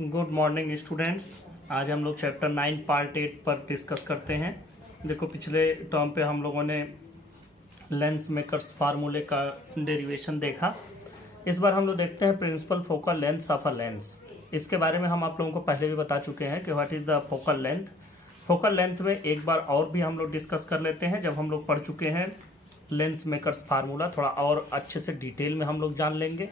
Good morning students. आज हम लोग चैप्टर 9 पार्ट 8 पर डिस्कस करते हैं। देखो, पिछले टर्म पे हम लोगों ने लेंस मेकर्स फार्मूले का डेरिवेशन देखा। इस बार हम लोग देखते हैं principal focal length of a lens. इसके बारे में हम आप लोगों को पहले भी बता चुके हैं कि what is the focal length. Focal length में एक बार और भी हम लोग डिस्कस कर लेते हैं जब हम लोग पढ़ चुके हैं लेंस मेकर्स फार्मूला। थोड़ा और अच्छे से डिटेल में हम लोग जान लेंगे।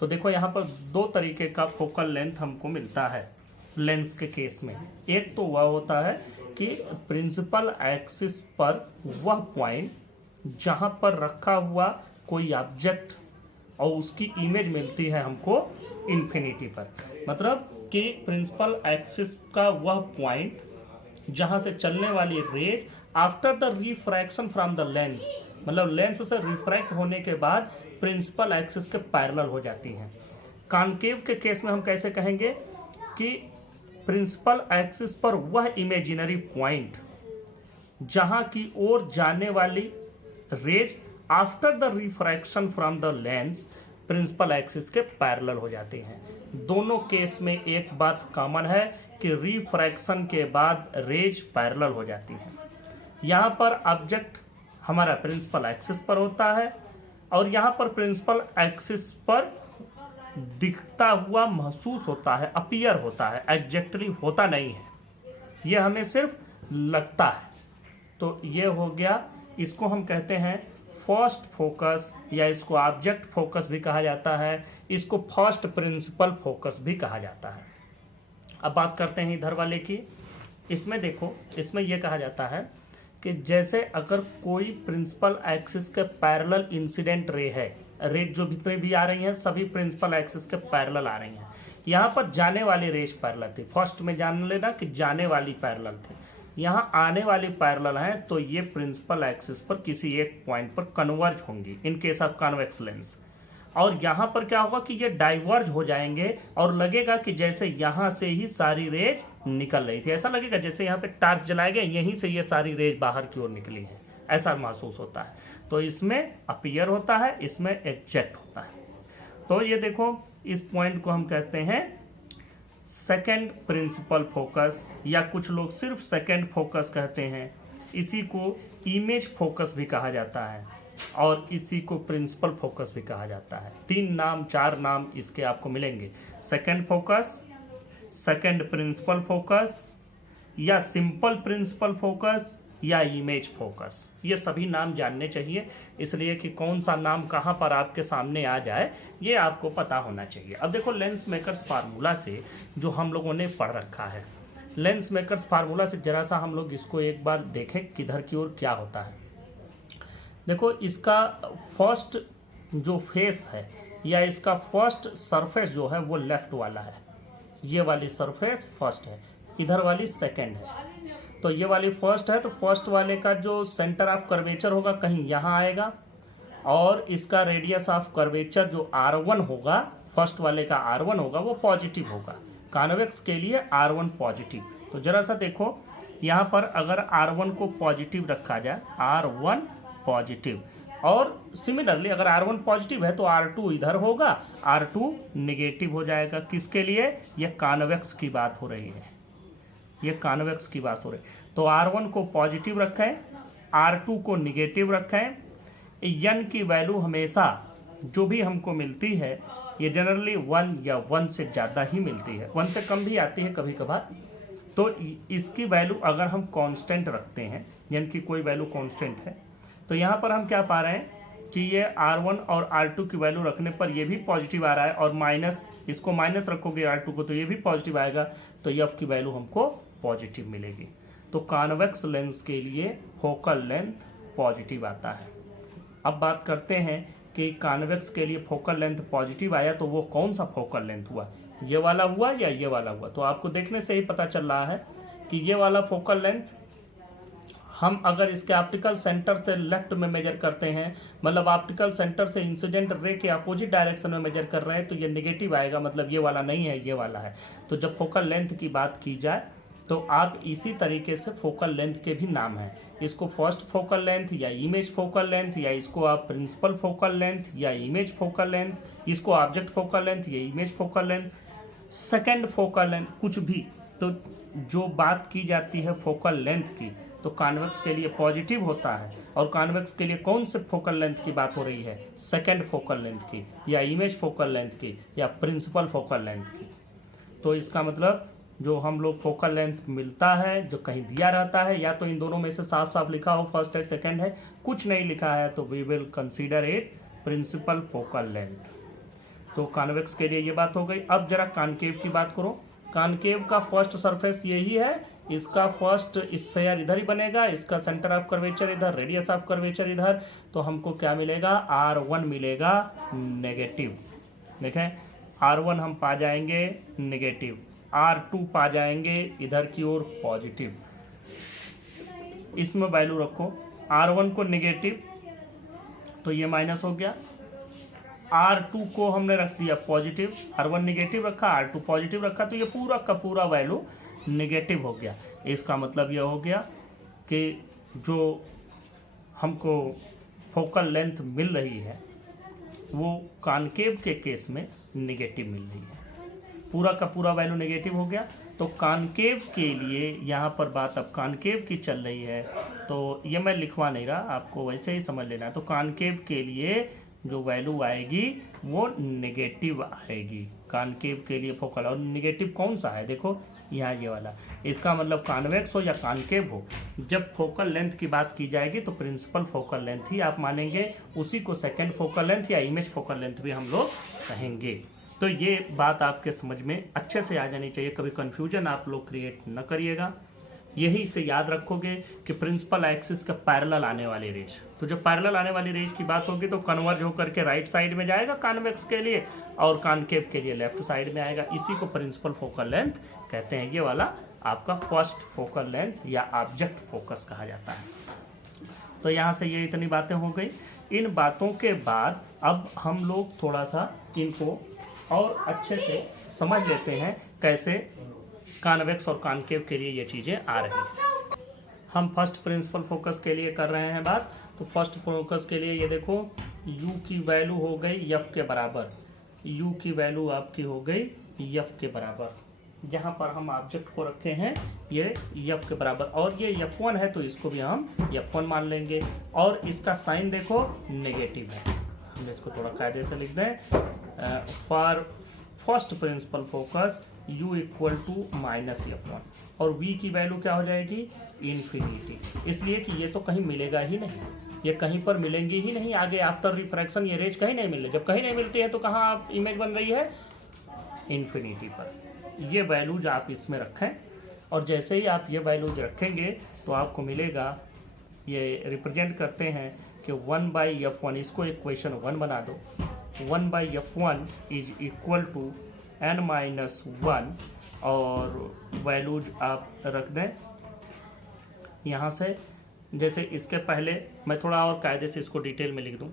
तो देखो, यहाँ पर दो तरीके का फोकल लेंथ हमको मिलता है लेंस के केस में। एक तो वह होता है कि प्रिंसिपल एक्सिस पर वह पॉइंट जहां पर रखा हुआ कोई ऑब्जेक्ट और उसकी इमेज मिलती है हमको इन्फिनिटी पर। मतलब कि प्रिंसिपल एक्सिस का वह पॉइंट जहां से चलने वाली rays after the refraction from the lens, मतलब लेंस से रिफ्रैक्ट होने के बाद प्रिंसिपल एक्सिस के पैरेलल हो जाती हैं। कॉन्केव के केस में हम कैसे कहेंगे कि प्रिंसिपल एक्सिस पर वह इमेजिनरी पॉइंट जहां की ओर जाने वाली rays after the refraction from the lens principal axis के पैरेलल हो जाती हैं। दोनों केस में एक बात कॉमन है कि रिफ्रैक्शन के बाद रेज पैरेलल हो जाती है। यहां पर ऑब्जेक्ट हमारा प्रिंसिपल एक्सिस पर होता है और यहां पर प्रिंसिपल एक्सिस पर दिखता हुआ महसूस होता है, अपीयर होता है, एग्जैक्टली होता नहीं है, ये हमें सिर्फ लगता है। तो ये हो गया, इसको हम कहते हैं फर्स्ट फोकस, या इसको ऑब्जेक्ट फोकस भी कहा जाता है, इसको फर्स्ट प्रिंसिपल फोकस भी कहा जाता है। अब बात करते हैं इधर वाले की। इसमें देखो, इसमें यह कहा जाता है कि जैसे अगर कोई प्रिंसिपल एक्सिस के पैरेलल इंसिडेंट रे है, रे जो जितनी भी आ रही हैं सभी प्रिंसिपल एक्सिस के पैरेलल आ रही हैं। यहाँ पर जाने वाली रेज पैरेलल थी, फर्स्ट में जान लेना कि जाने वाली पैरेलल थी, यहाँ आने वाली पैरेलल है, तो ये प्रिंसिपल एक्सिस पर किसी एक पॉइंट पर कन्वर्ज होंगी in case of convex lens. और यहाँ पर क्या होगा कि ये डाइवर्ज हो जाएंगे और लगेगा कि जैसे यहाँ से ही सारी रेज निकल रही थी। ऐसा लगेगा जैसे यहाँ पे टार्च जलाए गए, यहीं से ये सारी रेज बाहर की ओर निकली है, ऐसा महसूस होता है। तो इसमें अपीयर होता है, इसमें एग्जैक्ट होता है। तो ये देखो, इस पॉइंट को हम कहते हैं सेकेंड प्रिंसिपल फोकस, या कुछ लोग सिर्फ सेकेंड फोकस कहते हैं। इसी को इमेज फोकस भी कहा जाता है और इसी को प्रिंसिपल फोकस भी कहा जाता है। 3 नाम 4 नाम इसके आपको मिलेंगे: second focus, second principal focus, या सिंपल प्रिंसिपल फोकस, या इमेज फोकस। ये सभी नाम जानने चाहिए, इसलिए कि कौन सा नाम कहां पर आपके सामने आ जाए ये आपको पता होना चाहिए। अब देखो, लेंस मेकर्स फार्मूला से जो हम लोगों ने पढ़ रखा है, लेंस मेकर्स फार्मूला से जरा सा हम लोग इसको एक बार देखें किधर की ओर क्या होता है। देखो, इसका फर्स्ट जो फेस है या इसका फर्स्ट सरफेस जो है वो लेफ्ट वाला है। ये वाली सरफेस फर्स्ट है, इधर वाली सेकंड है। तो ये वाली फर्स्ट है, तो फर्स्ट वाले का जो सेंटर ऑफ कर्वेचर होगा कहीं यहाँ आएगा, और इसका रेडियस ऑफ कर्वेचर जो R1 होगा, फर्स्ट वाले का R1 होगा, वो पॉजिटिव होगा। कॉन्वेक्स के लिए R1 पॉजिटिव। तो जरा सा देखो, यहाँ पर अगर R1 को पॉजिटिव रखा जाए, R1 पॉजिटिव, और सिमिलरली अगर R1 पॉजिटिव है तो R2 इधर होगा, R2 निगेटिव हो जाएगा। किसके लिए? ये कॉन्वेक्स की बात हो रही है, ये कॉन्वेक्स की बात हो रही है। तो R1 को पॉजिटिव रखें, R2 को निगेटिव रखें। n की वैल्यू हमेशा जो भी हमको मिलती है ये जनरली 1 या 1 से ज़्यादा ही मिलती है, 1 से कम भी आती है कभी कभार। तो इसकी वैल्यू अगर हम कांस्टेंट रखते हैं, यानी कि कोई वैल्यू कांस्टेंट है, तो यहाँ पर हम क्या पा रहे हैं कि ये R1 और R2 की वैल्यू रखने पर ये भी पॉजिटिव आ रहा है, और माइनस, इसको माइनस रखोगे R2 को तो ये भी पॉजिटिव आएगा, तो F की वैल्यू हमको पॉजिटिव मिलेगी। तो कॉन्वेक्स लेंस के लिए फोकल लेंथ पॉजिटिव आता है। अब बात करते हैं कि कॉन्वेक्स के लिए फोकल लेंथ पॉजिटिव आया तो वो कौन सा फोकल लेंथ हुआ, ये वाला हुआ या ये वाला हुआ। तो आपको देखने से ही पता चल रहा है कि ये वाला फोकल लेंथ हम अगर इसके ऑप्टिकल सेंटर से लेफ्ट में मेजर करते हैं, मतलब ऑप्टिकल सेंटर से इंसिडेंट रे के अपोजिट डायरेक्शन में मेजर कर रहे हैं, तो ये नेगेटिव आएगा, मतलब ये वाला नहीं है, ये वाला है। तो जब फोकल लेंथ की बात की जाए तो आप इसी तरीके से फोकल लेंथ के भी नाम हैं। इसको फर्स्ट फोकल लेंथ या इमेज फोकल लेंथ, या इसको आप प्रिंसिपल फोकल लेंथ या इमेज फोकल लेंथ, इसको ऑब्जेक्ट फोकल लेंथ या image focal length, second focal length कुछ भी, तो जो बात की जाती है फोकल लेंथ की, तो कॉन्वेक्स के लिए पॉजिटिव होता है, और कॉन्वेक्स के लिए कौन से फोकल लेंथ की बात हो रही है, सेकेंड फोकल लेंथ की, या इमेज फोकल लेंथ की, या प्रिंसिपल फोकल लेंथ की। तो इसका मतलब जो हम लोग फोकल लेंथ मिलता है, जो कहीं दिया रहता है, या तो इन दोनों में से साफ साफ लिखा हो फर्स्ट एंड सेकेंड है, कुछ नहीं लिखा है, तो we will consider it principal focal length. तो कॉन्वेक्स के लिए ये बात हो गई। अब जरा कॉनकेव की बात करो। कॉनकेव का फर्स्ट सरफेस यही है, इसका फर्स्ट स्फेयर इधर ही बनेगा, इसका सेंटर ऑफ कर्वेचर इधर, रेडियस ऑफ कर्वेचर इधर, तो हमको क्या मिलेगा, R1 मिलेगा नेगेटिव। देखें R1 हम पा जाएंगे नेगेटिव, R2 पा जाएंगे इधर की ओर पॉजिटिव। इसमें वैल्यू रखो, R1 को नेगेटिव तो ये माइनस हो गया, R2 को हमने रख दिया पॉजिटिव, R1 नेगेटिव रखा, R2 पॉजिटिव रखा, तो ये पूरा का पूरा वैल्यू नेगेटिव हो गया। इसका मतलब ये हो गया कि जो हमको फोकल लेंथ मिल रही है वो कॉनकेव के केस में नेगेटिव मिल रही है, पूरा का पूरा वैल्यू नेगेटिव हो गया। तो कॉनकेव के लिए यहाँ पर बात अब कॉनकेव की चल रही है, तो ये मैं लिखवा नहीं रहा, आपको वैसे ही समझ लेना है। तो कॉनकेव के लिए जो वैल्यू आएगी वो नेगेटिव आएगी कॉनकेव के लिए फोकल। और नेगेटिव कौन सा है, देखो यहाँ ये वाला। इसका मतलब कॉन्वेक्स हो या कॉनकेव हो, जब फोकल लेंथ की बात की जाएगी तो प्रिंसिपल फोकल लेंथ ही आप मानेंगे, उसी को सेकेंड फोकल लेंथ या इमेज फोकल लेंथ भी हम लोग कहेंगे। तो ये बात आपके समझ में अच्छे से आ जानी चाहिए, कभी कंफ्यूजन आप लोग क्रिएट न करिएगा। यही से याद रखोगे कि प्रिंसिपल एक्सिस का पैरेलल आने वाली रेज, तो जब पैरेलल आने वाली रेज की बात होगी तो कन्वर्ज होकर के राइट साइड में जाएगा कॉन्वेक्स के लिए, और कॉनकेव के लिए लेफ्ट साइड में आएगा। इसी को प्रिंसिपल फोकल लेंथ कहते हैं। ये वाला आपका फर्स्ट फोकल लेंथ या ऑब्जेक्ट फोकस कहा जाता है। तो यहाँ से ये इतनी बातें हो गई। इन बातों के बाद अब हम लोग थोड़ा सा इनको और अच्छे से समझ लेते हैं कैसे कॉन्वेक्स और कॉनकेव के लिए ये चीजें आ रही हैं। हम फर्स्ट प्रिंसिपल फोकस के लिए कर रहे हैं बात। तो फर्स्ट फोकस के लिए ये देखो, u की वैल्यू हो गई f के बराबर, u की वैल्यू आपकी हो गई f के बराबर। जहां पर हम ऑब्जेक्ट को रखे हैं ये f के बराबर, और ये f1 है तो इसको भी हम f1 मान लेंगे। और इसका साइन देखो नेगेटिव है, हम इसको थोड़ा कायदे से लिख दें। For first principal focus u equal to minus f1, और v की वैल्यू क्या हो जाएगी, इन्फिनिटी। इसलिए कि ये तो कहीं मिलेगा ही नहीं, ये कहीं पर मिलेंगी ही नहीं आगे आफ्टर रिफ्रैक्शन, ये रेज कहीं नहीं मिल रही। जब कहीं नहीं मिलती है तो कहाँ आप इमेज बन रही है, इन्फिनिटी पर। ये वैल्यूज आप इसमें रखें, और जैसे ही आप ये वैल्यूज रखेंगे तो आपको मिलेगा, ये रिप्रेजेंट करते हैं कि 1/f1, इसको इक्वेशन 1 बना दो। 1/f1 is equal to n-1, और वैल्यूज आप रख दें यहाँ से। जैसे इसके पहले मैं थोड़ा और कायदे से इसको डिटेल में लिख दूं।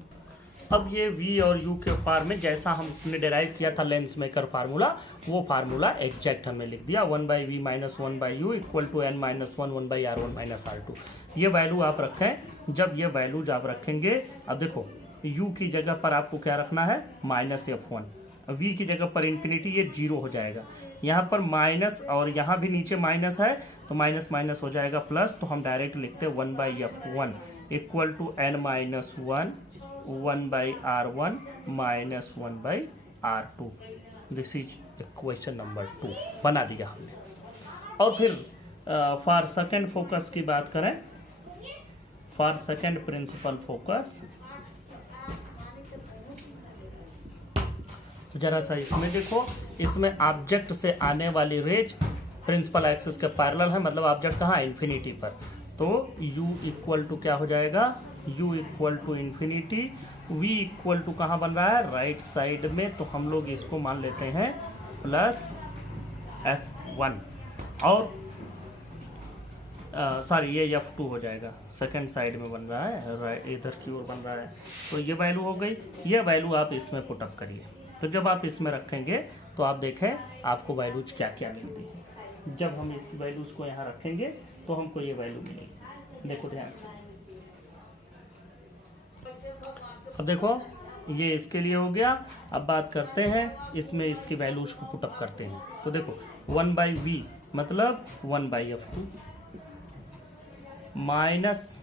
अब ये v और u के पार में जैसा हमने डिराइव किया था लेंस मेकर फार्मूला, वो फार्मूला एग्जैक्ट हमने लिख दिया। 1/v minus 1/u equal to n-1 1/r1 minus r2। ये वैल्यू आप रखें। जब ये वैल्यूज आप रखेंगे, अब देखो u की जगह पर आपको क्या रखना है, माइनस f1, v की जगह पर इन्फिनिटी, ये 0 हो जाएगा। यहाँ पर माइनस, और यहाँ भी नीचे माइनस है तो माइनस माइनस हो जाएगा प्लस, तो हम डायरेक्ट लिखते हैं 1/f1 equal to n-1 1/r1 minus 1/r2। This is equation number 2 बना दिया हमने। और फिर फॉर सेकेंड फोकस की बात करें, फॉर सेकेंड प्रिंसिपल फोकस, जरा सा इसमें देखो, इसमें ऑब्जेक्ट से आने वाली रेज प्रिंसिपल एक्सिस के पैरेलल है, मतलब ऑब्जेक्ट कहाँ, इन्फिनिटी पर। तो u इक्वल टू क्या हो जाएगा, u equal to infinity, v equal to कहाँ बन रहा है, राइट साइड में, तो हम लोग इसको मान लेते हैं प्लस f1, और सॉरी ये f2 हो जाएगा, सेकंड साइड में बन रहा है, इधर की ओर बन रहा है। तो ये वैल्यू हो गई, ये वैल्यू आप इसमें पुटअप करिए। तो जब आप इसमें रखेंगे तो आप देखें आपको वैल्यूज क्या क्या मिलती है। जब हम इस वैल्यूज को यहाँ रखेंगे तो हमको ये वैल्यू मिलेगी। देखो ध्यान से, अब देखो ये इसके लिए हो गया। अब बात करते हैं इसमें इसकी वैल्यूज को पुटअप करते हैं। तो देखो 1/v मतलब 1/f2 माइनस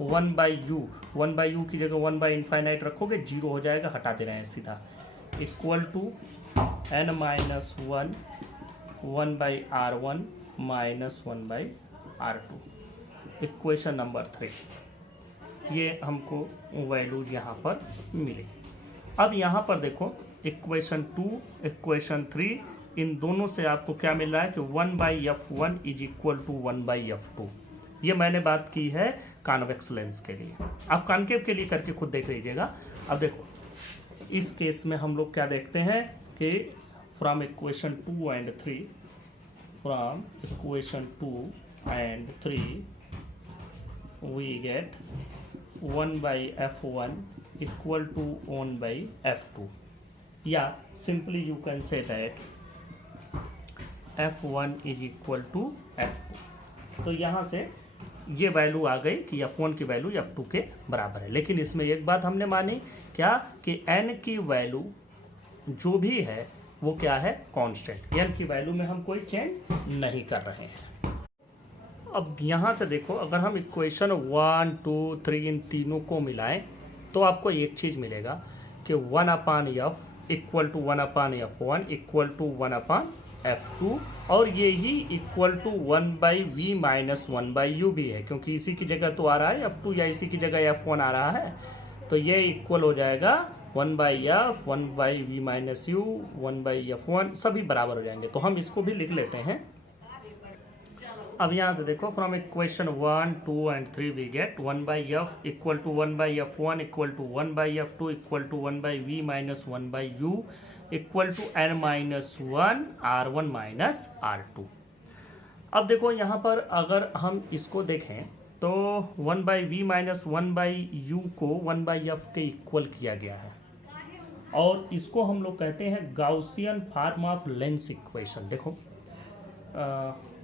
1/u, 1/u की जगह 1/इनफाइनाइट रखोगे, 0 हो जाएगा, हटा दे रहे हैं सीधा, equal to n-1 1/r1 minus 1/r2, equation number 3। ये हमको वैल्यूज यहाँ पर मिले। अब यहाँ पर देखो इक्वेशन 2 इक्वेशन 3, इन दोनों से आपको क्या मिल रहा है कि 1/f1 is equal to 1/f2। ये मैंने बात की है कॉन्वेक्स लेंस के लिए, आप कॉनकेव के लिए करके खुद देख लीजिएगा। अब देखो इस केस में हम लोग क्या देखते हैं कि from equation 2 and 3, from equation 2 and 3 we get 1/f1 equal to 1/f2, या simply you can say that f1 is equal to f2। तो यहाँ से ये वैल्यू आ गई कि f1 की वैल्यू f2 के बराबर है। लेकिन इसमें एक बात हमने मानी क्या कि n की वैल्यू जो भी है वो क्या है, कांस्टेंट। n की वैल्यू में हम कोई चेंज नहीं कर रहे हैं। अब यहाँ से देखो अगर हम इक्वेशन 1 2 3 इन तीनों को मिलाएं तो आपको एक चीज मिलेगा कि 1/f equal to 1/f1 equal to 1/f2, और ये ही equal to 1/v minus 1/u भी है, क्योंकि इसी की जगह तो आ रहा है f2 या इसी की जगह f1 आ रहा है। तो ये इक्वल हो जाएगा 1/f 1/v minus u 1/f1, सभी बराबर हो जाएंगे। तो हम इसको भी लिख लेते हैं। अब यहाँ से देखो from equation 1 2 and 3 we get 1/f equal to 1/f1 equal to 1/f2 equal to 1/v minus 1/u equal to n-1 r1 minus r2। अब देखो यहाँ पर अगर हम इसको देखें तो 1/v माइनस 1/u को 1/f के इक्वल किया गया है, और इसको हम लोग कहते हैं Gaussian form of lens equation. देखो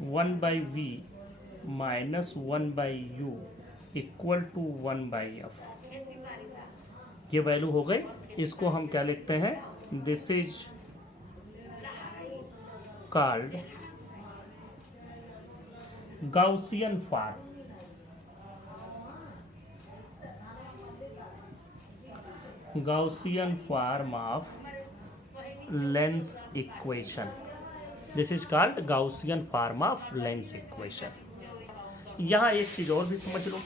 1/v minus 1/u equal to 1/f, ये वैल्यू हो गई। इसको हम क्या लिखते हैं, this is called Gaussian form, Gaussian form of lens equation. This is called Gaussian form of lens equation. यहाँ एक चीज और भी समझ लो,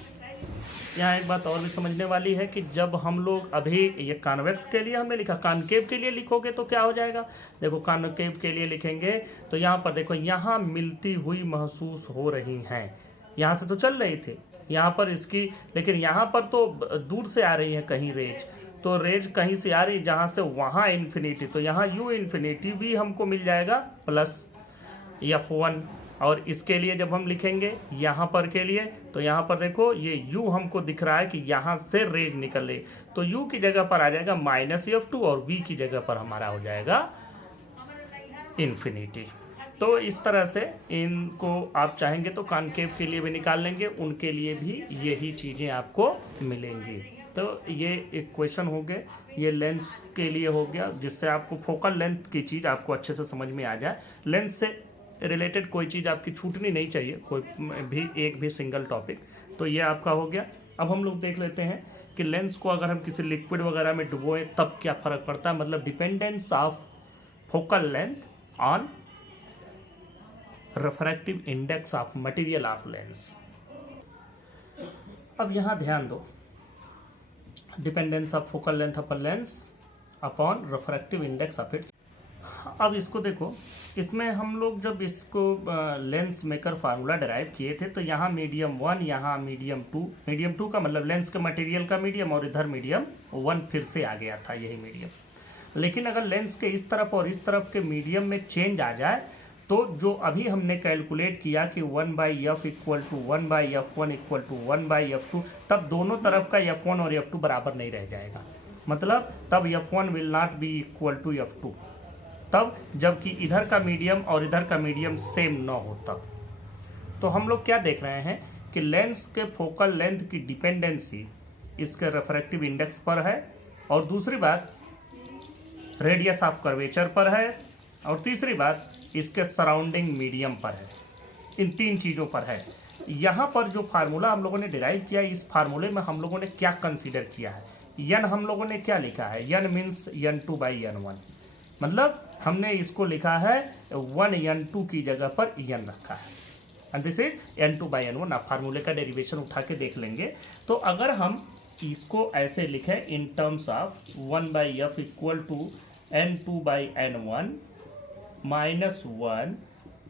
यहाँ एक बात और भी समझने वाली है कि जब हम लोग अभी ये कॉन्वेक्स के लिए हमने लिखा, कॉनकेव के लिए लिखोगे तो क्या हो जाएगा। देखो कॉनकेव के लिए लिखेंगे तो यहाँ पर देखो यहाँ मिलती हुई महसूस हो रही हैं, यहाँ से तो चल रही थी यहाँ पर इसकी, लेकिन यहाँ पर तो दूर से आ रही है कहीं रेज, तो रेज कहीं से आ रही जहां से वहां इन्फिनिटी, तो यहाँ u इन्फिनिटी भी हमको मिल जाएगा प्लस f1। और इसके लिए जब हम लिखेंगे यहाँ पर के लिए, तो यहाँ पर देखो ये u हमको दिख रहा है कि यहाँ से रेज निकल रही, तो u की जगह पर आ जाएगा माइनस f2 और v की जगह पर हमारा हो जाएगा इन्फिनिटी। तो इस तरह से इनको आप चाहेंगे तो कॉनकेव के लिए भी निकाल लेंगे, उनके लिए भी यही चीजें आपको मिलेंगी। तो ये इक्वेशन हो गए, ये लेंस के लिए हो गया, जिससे आपको फोकल लेंथ की चीज आपको अच्छे से समझ में आ जाए। लेंस से रिलेटेड कोई चीज आपकी छूटनी नहीं चाहिए, कोई भी एक भी सिंगल टॉपिक। तो ये आपका हो गया। अब हम लोग देख लेते हैं कि लेंस को अगर हम किसी लिक्विड वगैरह में डुबोए तब क्या फर्क पड़ता है, मतलब dependence of focal length on refractive index of material of lens. अब यहां ध्यान दो, dependence of focal length of lens upon refractive index of its. अब इसको देखो, इसमें हम लोग जब इसको लेंस मेकर फार्मूला डिराइव किए थे तो यहाँ मीडियम 1, यहाँ मीडियम 2, मीडियम 2 का मतलब लेंस के मटेरियल का मीडियम, और इधर मीडियम 1 फिर से आ गया था यही मीडियम। लेकिन अगर लेंस के इस तरफ और इस तरफ के मीडियम में चेंज आ जाए तो जो अभी हमने कैलकुलेट किया कि 1/f equal to 1/f1 equal to 1/f2, तब दोनों तरफ का f1 और f2 बराबर नहीं रह जाएगा, मतलब तब f1 will not be equal to f2, तब जबकि इधर का मीडियम और इधर का मीडियम सेम न हो तब। तो हम लोग क्या देख रहे हैं कि लेंस के फोकल लेंथ की डिपेंडेंसी इसके रिफ्रैक्टिव इंडेक्स पर है, और दूसरी बात रेडियस ऑफ कर्वेचर पर है, और तीसरी बात इसके सराउंडिंग मीडियम पर है। इन 3 चीज़ों पर है। यहाँ पर जो फार्मूला हम लोगों ने डिराइव किया, इस फार्मूले में हम लोगों ने क्या कंसीडर किया है, n हम लोगों ने क्या लिखा है, n मीन्स n2/n1, मतलब हमने इसको लिखा है 1n2 की जगह पर n रखा है, एंड दिस इज n2/n1। आप फार्मूले का डेरिवेशन उठा के देख लेंगे। तो अगर हम इसको ऐसे लिखें in terms of 1/f equal to n2/n1 minus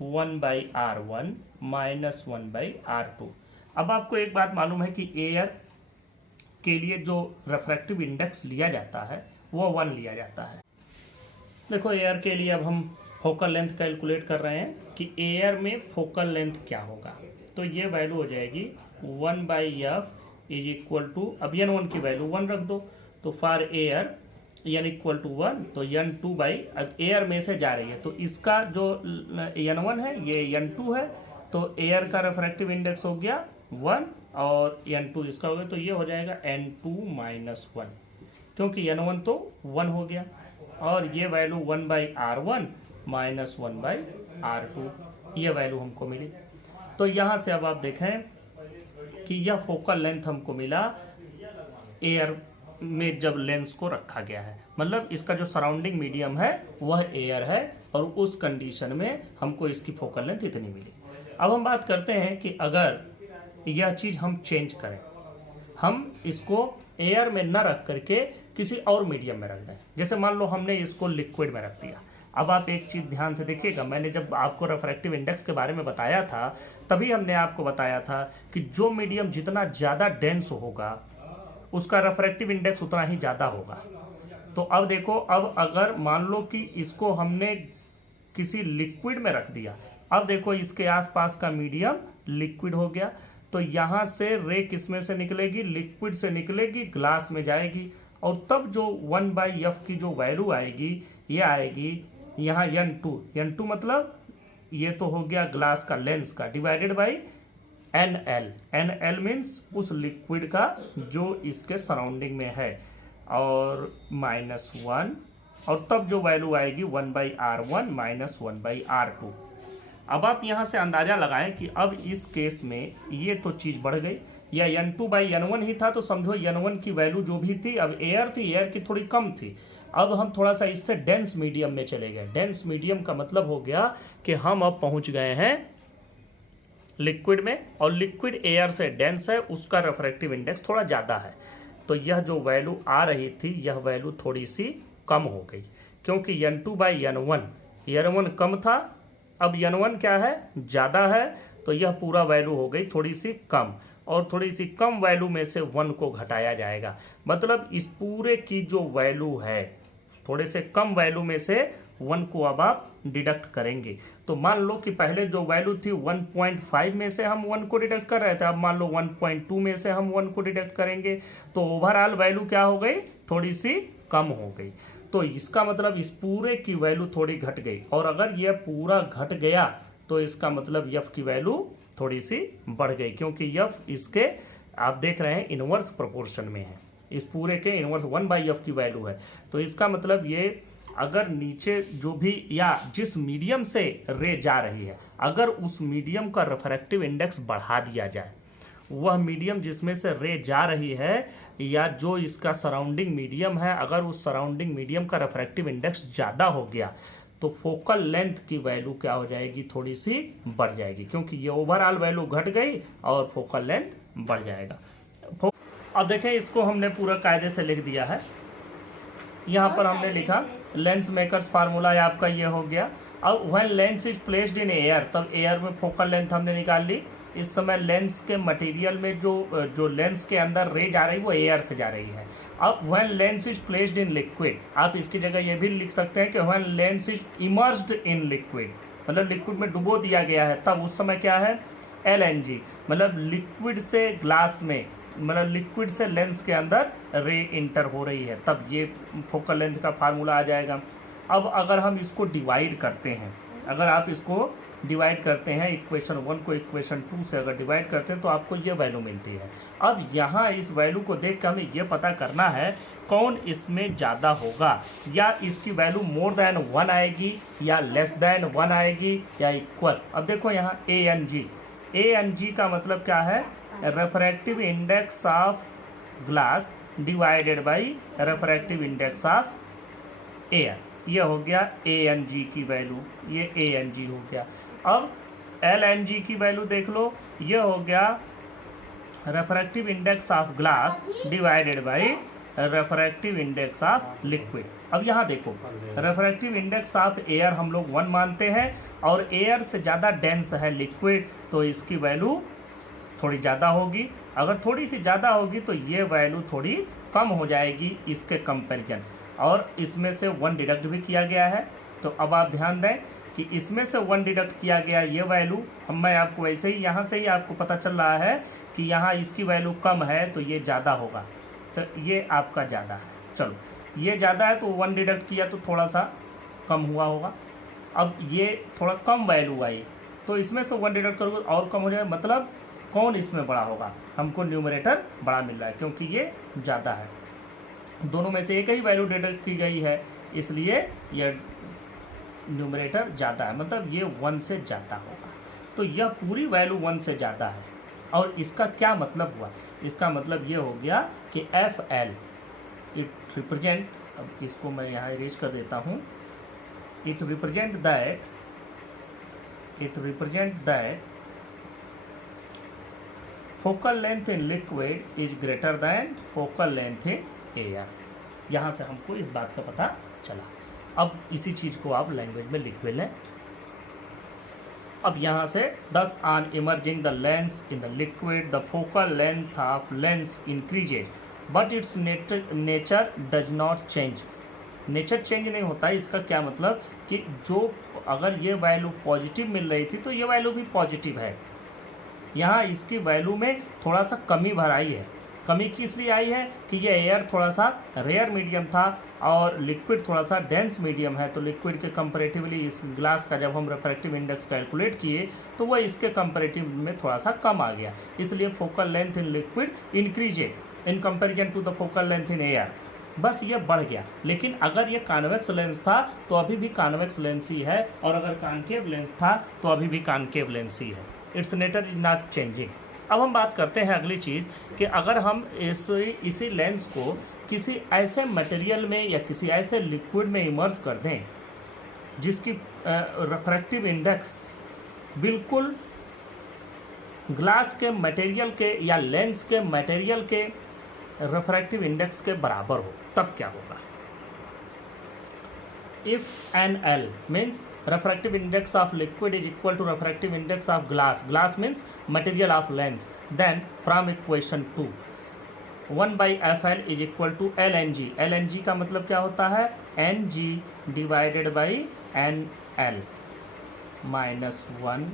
1/r1 minus 1/r2। अब आपको एक बात मालूम है कि एयर के लिए जो रिफ्रैक्टिव इंडेक्स लिया जाता है वो 1 लिया जाता है। देखो एयर के लिए अब हम फोकल लेंथ कैलकुलेट कर रहे हैं कि एयर में फोकल लेंथ क्या होगा। तो ये वैल्यू हो जाएगी 1/f इज इक्वल टू, अब n1 की वैल्यू 1 रख दो, तो for air n equal to 1, तो n2 बाई, अब एयर में से जा रही है तो इसका जो n1 है ये n2 है, तो एयर का रिफ्रैक्टिव इंडेक्स हो गया 1 और n2 इसका हो गया, तो ये हो जाएगा n2-1, क्योंकि n1 तो 1 हो गया, और ये वैल्यू 1/r1 माइनस 1/r2, ये वैल्यू हमको मिली। तो यहाँ से अब आप देखें कि यह फोकल लेंथ हमको मिला एयर में जब लेंस को रखा गया है, मतलब इसका जो सराउंडिंग मीडियम है वह एयर है, और उस कंडीशन में हमको इसकी फोकल लेंथ इतनी मिली। अब हम बात करते हैं कि अगर यह चीज़ हम चेंज करें, हम इसको एयर में न रख करके किसी और मीडियम में रख दें, जैसे मान लो हमने इसको लिक्विड में रख दिया। अब आप एक चीज़ ध्यान से देखिएगा, मैंने जब आपको रिफ्रैक्टिव इंडेक्स के बारे में बताया था तभी हमने आपको बताया था कि जो मीडियम जितना ज़्यादा डेंस होगा उसका रिफ्रैक्टिव इंडेक्स उतना ही ज़्यादा होगा। तो अब देखो, अब अगर मान लो कि इसको हमने किसी लिक्विड में रख दिया, अब देखो इसके आसपास का मीडियम लिक्विड हो गया, तो यहाँ से रे किसमें से निकलेगी, लिक्विड से निकलेगी, ग्लास में जाएगी, और तब जो 1/f की जो वैल्यू आएगी ये आएगी यहाँ n2 मतलब ये तो हो गया ग्लास का लेंस का, डिवाइडेड बाई nl मीन्स उस लिक्विड का जो इसके सराउंडिंग में है, और माइनस 1, और तब जो वैल्यू आएगी 1/r1 माइनस 1/r2। अब आप यहाँ से अंदाजा लगाएं कि अब इस केस में ये तो चीज़ बढ़ गई, या n2/n1 ही था तो समझो n1 की वैल्यू जो भी थी, अब एयर थी, एयर की थोड़ी कम थी। अब हम थोड़ा सा इससे डेंस मीडियम में चले गए। डेंस मीडियम का मतलब हो गया कि हम अब पहुंच गए हैं लिक्विड में, और लिक्विड एयर से डेंस है, उसका रिफ्रैक्टिव इंडेक्स थोड़ा ज़्यादा है, तो यह जो वैल्यू आ रही थी यह वैल्यू थोड़ी सी कम हो गई, क्योंकि n2/n1 कम था, अब n1 क्या है, ज़्यादा है, तो यह पूरा वैल्यू हो गई थोड़ी सी कम, और थोड़ी सी कम वैल्यू में से 1 को घटाया जाएगा, मतलब इस पूरे की जो वैल्यू है थोड़े से कम वैल्यू में से 1 को अब आप डिडक्ट करेंगे। तो मान लो कि पहले जो वैल्यू थी 1.5 में से हम 1 को डिडक्ट कर रहे थे, अब मान लो 1.2 में से हम 1 को डिडक्ट करेंगे, तो ओवरऑल वैल्यू क्या हो गई, थोड़ी सी कम हो गई। तो इसका मतलब इस पूरे की वैल्यू थोड़ी घट गई, और अगर यह पूरा घट गया तो इसका मतलब f की वैल्यू थोड़ी सी बढ़ गई, क्योंकि f इसके आप देख रहे हैं इनवर्स प्रोपोर्शन में है, इस पूरे के इनवर्स 1/f की वैल्यू है। तो इसका मतलब ये अगर नीचे जो भी या जिस मीडियम से रे जा रही है, अगर उस मीडियम का रिफ्रैक्टिव इंडेक्स बढ़ा दिया जाए, वह मीडियम जिसमें से रे जा रही है या जो इसका सराउंडिंग मीडियम है, अगर उस सराउंडिंग मीडियम का रिफ्रैक्टिव इंडेक्स ज़्यादा हो गया तो फोकल लेंथ की वैल्यू क्या हो जाएगी, थोड़ी सी बढ़ जाएगी, क्योंकि ये ओवरऑल वैल्यू घट गई और फोकल लेंथ बढ़ जाएगा। अब देखें, इसको हमने पूरा कायदे से लिख दिया है। यहाँ पर हमने लिखा लेंस मेकर्स फार्मूला आपका ये हो गया। अब when lens is placed in air, तब एयर में फोकल लेंथ हमने निकाल ली। इस समय लेंस के मटेरियल में जो लेंस के अंदर रे जा रही वो एयर से जा रही है। अब when lens is placed in liquid, आप इसकी जगह ये भी लिख सकते हैं कि when lens is immersed in liquid, मतलब लिक्विड में डुबो दिया गया है, तब उस समय क्या है, LNG, मतलब लिक्विड से ग्लास में, मतलब लिक्विड से लेंस के अंदर रे इंटर हो रही है, तब ये फोकल लेंथ का फार्मूला आ जाएगा। अब अगर हम इसको डिवाइड करते हैं, अगर आप इसको डिवाइड करते हैं, इक्वेशन 1 को इक्वेशन 2 से अगर डिवाइड करते हैं तो आपको ये वैल्यू मिलती है। अब यहाँ इस वैल्यू को देख कर हमें ये पता करना है कौन इसमें ज़्यादा होगा, या इसकी वैल्यू मोर देन 1 आएगी या लेस देन 1 आएगी या इक्वल। अब देखो यहाँ ANG का मतलब क्या है, refractive index of glass divided by refractive index of air. ये हो गया ANG की वैल्यू, ये ANG हो गया। अब LNG की वैल्यू देख लो, ये हो गया refractive index of glass divided by refractive index of liquid. अब यहाँ देखो, रेफ्रैक्टिव इंडेक्स ऑफ एयर हम लोग 1 मानते हैं और एयर से ज़्यादा डेंस है लिक्विड, तो इसकी वैल्यू थोड़ी ज़्यादा होगी। अगर थोड़ी सी ज़्यादा होगी तो ये वैल्यू थोड़ी कम हो जाएगी इसके कंपैरिजन, और इसमें से 1 डिडक्ट भी किया गया है। तो अब आप ध्यान दें कि इसमें से 1 डिडक्ट किया गया ये वैल्यू, मैं आपको वैसे ही यहाँ से ही आपको पता चल रहा है कि यहाँ इसकी वैल्यू कम है तो ये ज़्यादा होगा, तो ये आपका ज़्यादा है। चलो, ये ज़्यादा है तो 1 डिडक्ट किया तो थोड़ा सा कम हुआ होगा। अब ये थोड़ा कम वैल्यू आई तो इसमें से 1 डिडक्ट करोगे और कम हो जाएगा, मतलब कौन इसमें बड़ा होगा, हमको न्यूमरेटर बड़ा मिल रहा है क्योंकि ये ज़्यादा है। दोनों में से एक ही वैल्यू डिडक्ट की गई है, इसलिए ये न्यूमरेटर ज़्यादा है, मतलब ये 1 से ज़्यादा होगा। तो यह पूरी वैल्यू 1 से ज़्यादा है। और इसका क्या मतलब हुआ, इसका मतलब ये हो गया कि FL इट रिप्रेजेंट, अब इसको मैं यहाँ इरेज कर देता हूँ, it represent that focal length in liquid is greater than focal length in air. यहाँ से हमको इस बात का पता चला। अब इसी चीज़ को आप लैंग्वेज में लिख भी लें। अब यहाँ से thus on emerging the lens in the liquid the focal length of lens increases but its nature does not change। Nature change नहीं होता है। इसका क्या मतलब कि जो अगर ये वैल्यू पॉजिटिव मिल रही थी तो ये वैल्यू भी पॉजिटिव है। यहाँ इसकी वैल्यू में थोड़ा सा कमी भर आई है। कमी किस लिए आई है कि ये एयर थोड़ा सा रेयर मीडियम था और लिक्विड थोड़ा सा डेंस मीडियम है, तो लिक्विड के कंपैरेटिवली इस ग्लास का जब हम रेफ्रैक्टिव इंडेक्स कैलकुलेट किए तो वह इसके कंपैरेटिव में थोड़ा सा कम आ गया, इसलिए focal length in liquid increased in comparison to the focal length in air. बस ये बढ़ गया। लेकिन अगर ये कॉन्वेक्स लेंस था तो अभी भी कॉन्वेक्स लेंस ही है, और अगर कॉनकेव लेंस था तो अभी भी कॉनकेव लेंस ही है। It's nature is not changing. अब हम बात करते हैं अगली चीज़ कि अगर हम इसी लेंस को किसी ऐसे मटेरियल में या किसी ऐसे लिक्विड में इमर्स कर दें जिसकी रिफ्रैक्टिव इंडेक्स बिल्कुल ग्लास के मटेरियल के या लेंस के मटेरियल के रिफ्रैक्टिव इंडेक्स के बराबर हो, तब क्या होगा। If NL means refractive index of liquid is equal to refractive index of glass, glass means material of lens, then from equation 2 1 by FL is equal to LNG। LNG का मतलब क्या होता है, NG divided by NL minus 1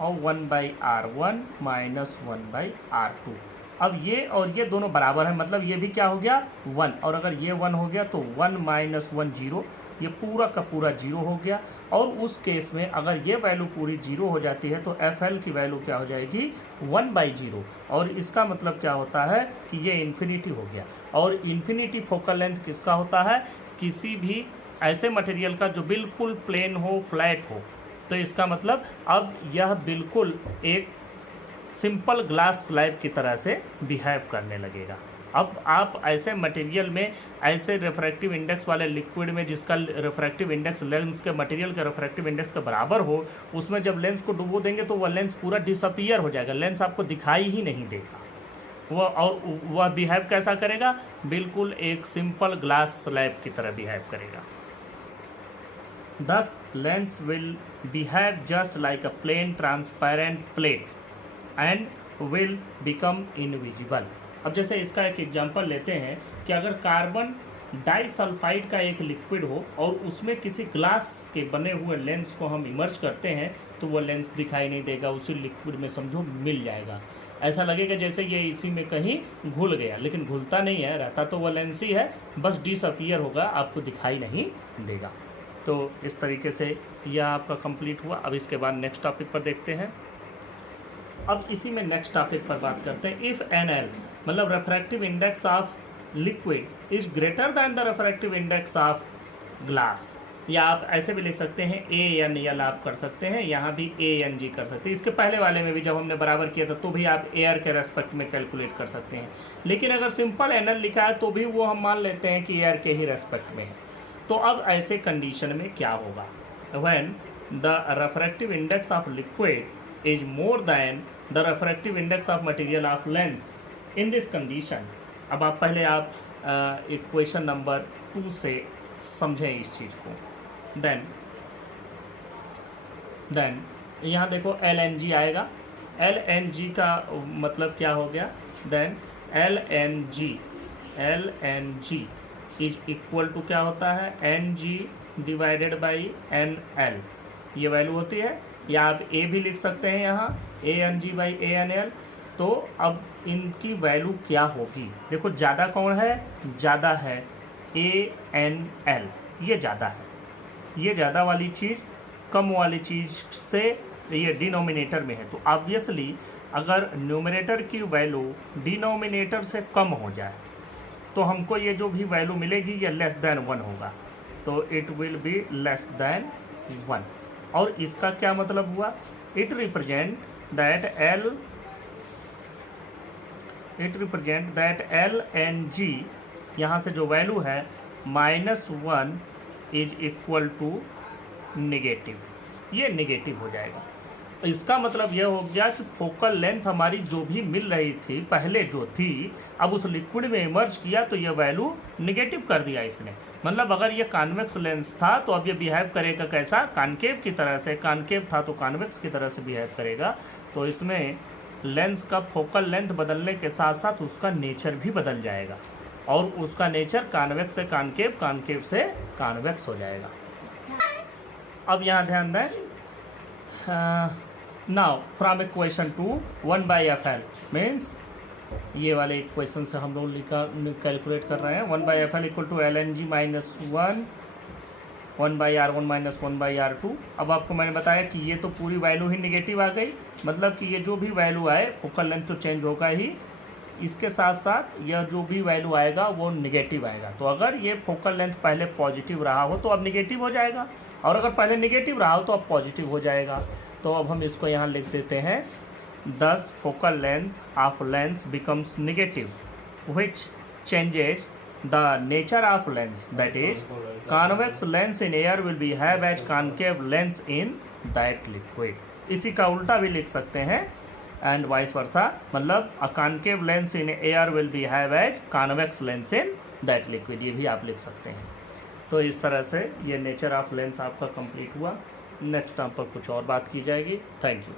और 1 by R1 minus 1 by R2। अब ये और ये दोनों बराबर हैं, मतलब ये भी क्या हो गया 1, और अगर ये 1 हो गया तो 1 माइनस 1 0, ये पूरा का पूरा 0 हो गया। और उस केस में अगर ये वैल्यू पूरी 0 हो जाती है तो FL की वैल्यू क्या हो जाएगी 1/0, और इसका मतलब क्या होता है कि ये इन्फिनिटी हो गया। और इन्फिनिटी फोकल लेंथ किसका होता है, किसी भी ऐसे मटेरियल का जो बिल्कुल प्लेन हो, फ्लैट हो। तो इसका मतलब अब यह बिल्कुल एक सिंपल ग्लास स्लैब की तरह से बिहेव करने लगेगा। अब आप ऐसे मटेरियल में, ऐसे रिफ्रैक्टिव इंडेक्स वाले लिक्विड में जिसका रिफ्रैक्टिव इंडेक्स लेंस के मटेरियल के रिफ्रैक्टिव इंडेक्स के बराबर हो, उसमें जब लेंस को डुबो देंगे तो वह लेंस पूरा डिसअपियर हो जाएगा, लेंस आपको दिखाई ही नहीं देगा वह। और वह बिहेव कैसा करेगा, बिल्कुल एक सिंपल ग्लास स्लैब की तरह बिहेव करेगा। Thus lens will behave just like a plain transparent plate and will become invisible। अब जैसे इसका एक एग्जांपल लेते हैं कि अगर कार्बन डाइसल्फाइड का एक लिक्विड हो और उसमें किसी ग्लास के बने हुए लेंस को हम इमर्ज करते हैं तो वो लेंस दिखाई नहीं देगा, उसी लिक्विड में समझो मिल जाएगा। ऐसा लगेगा जैसे ये इसी में कहीं घुल गया, लेकिन घुलता नहीं है, रहता तो वो लेंस ही है, बस डिसअपियर होगा, आपको दिखाई नहीं देगा। तो इस तरीके से यह आपका कंप्लीट हुआ। अब इसके बाद नेक्स्ट टॉपिक पर देखते हैं। अब इसी में नेक्स्ट टॉपिक पर बात करते हैं। इफ़ NL मतलब refractive index of liquid is greater than the refractive index of glass, या आप ऐसे भी लिख सकते हैं ANL आप कर सकते हैं, यहाँ भी ANG कर सकते हैं। इसके पहले वाले में भी जब हमने बराबर किया था तो भी आप एयर के रेस्पेक्ट में कैलकुलेट कर सकते हैं, लेकिन अगर सिंपल NL लिखा है तो भी वो हम मान लेते हैं कि एयर के ही रेस्पेक्ट में है। तो अब ऐसे कंडीशन में क्या होगा, when the refractive index of liquid is more than the refractive index of material of lens in this condition. अब आप पहले आप इक्वेशन नंबर 2 से समझें इस चीज़ को। देन यहाँ देखो LNG आएगा, LNG का मतलब क्या हो गया, then LNG is equal to क्या होता है, NG डिवाइडेड बाई NL, ये वैल्यू होती है, या आप A भी लिख सकते हैं यहाँ ANG बाई ANL। तो अब इनकी वैल्यू क्या होगी, देखो ज़्यादा कौन है, ज़्यादा है ANL, ये ज़्यादा है, ये ज़्यादा वाली चीज़ कम वाली चीज़ से ये डिनोमिनेटर में है, तो ऑब्वियसली अगर न्यूमरेटर की वैल्यू डिनोमिनेटर से कम हो जाए तो हमको ये जो भी वैल्यू मिलेगी ये लेस देन 1 होगा, तो it will be less than 1। और इसका क्या मतलब हुआ, इट रिप्रेजेंट दैट LNG यहाँ से जो वैल्यू है -1 इज इक्वल टू नेगेटिव, ये नेगेटिव हो जाएगा। इसका मतलब यह हो गया कि फोकल लेंथ हमारी जो भी मिल रही थी पहले जो थी, अब उस लिक्विड में इमर्ज किया तो ये वैल्यू नेगेटिव कर दिया इसने। मतलब अगर ये कॉन्वेक्स लेंस था तो अब ये बिहेव करेगा कैसा, कॉनकेव की तरह से, कॉनकेव था तो कॉन्वेक्स की तरह से बिहेव करेगा। तो इसमें लेंस का फोकल लेंथ बदलने के साथ साथ उसका नेचर भी बदल जाएगा, और उसका नेचर कॉन्वेक्स से कॉनकेव, कॉनकेव से कॉन्वेक्स हो जाएगा। अब यहाँ ध्यान दें, now from equation 2 1/FL means ये वाले इक्वेशन से हम लोग कैलकुलेट कर रहे हैं, 1/FL equal to LNG -1 1/R1 - 1/R2। अब आपको मैंने बताया कि ये तो पूरी वैल्यू ही निगेटिव आ गई, मतलब कि ये जो भी वैल्यू आए फोकल लेंथ तो चेंज होगा ही, इसके साथ साथ यह जो भी वैल्यू आएगा वो निगेटिव आएगा। तो अगर ये फोकल लेंथ पहले पॉजिटिव रहा हो तो अब निगेटिव हो जाएगा, और अगर पहले निगेटिव रहा हो तो अब पॉजिटिव हो जाएगा। तो अब हम इसको यहाँ लिख देते हैं, thus focal length of lens becomes negative which changes the nature of lens, that is convex lens in air will behave as concave lens in that liquid. इसी का उल्टा भी लिख सकते हैं, एंड वाइस वर्सा, मतलब a concave lens in air will behave as convex lens in that liquid, ये भी आप लिख सकते हैं। तो इस तरह से ये नेचर ऑफ लेंस आपका कंप्लीट हुआ। नेक्स्ट टर्म पर कुछ और बात की जाएगी। Thank you.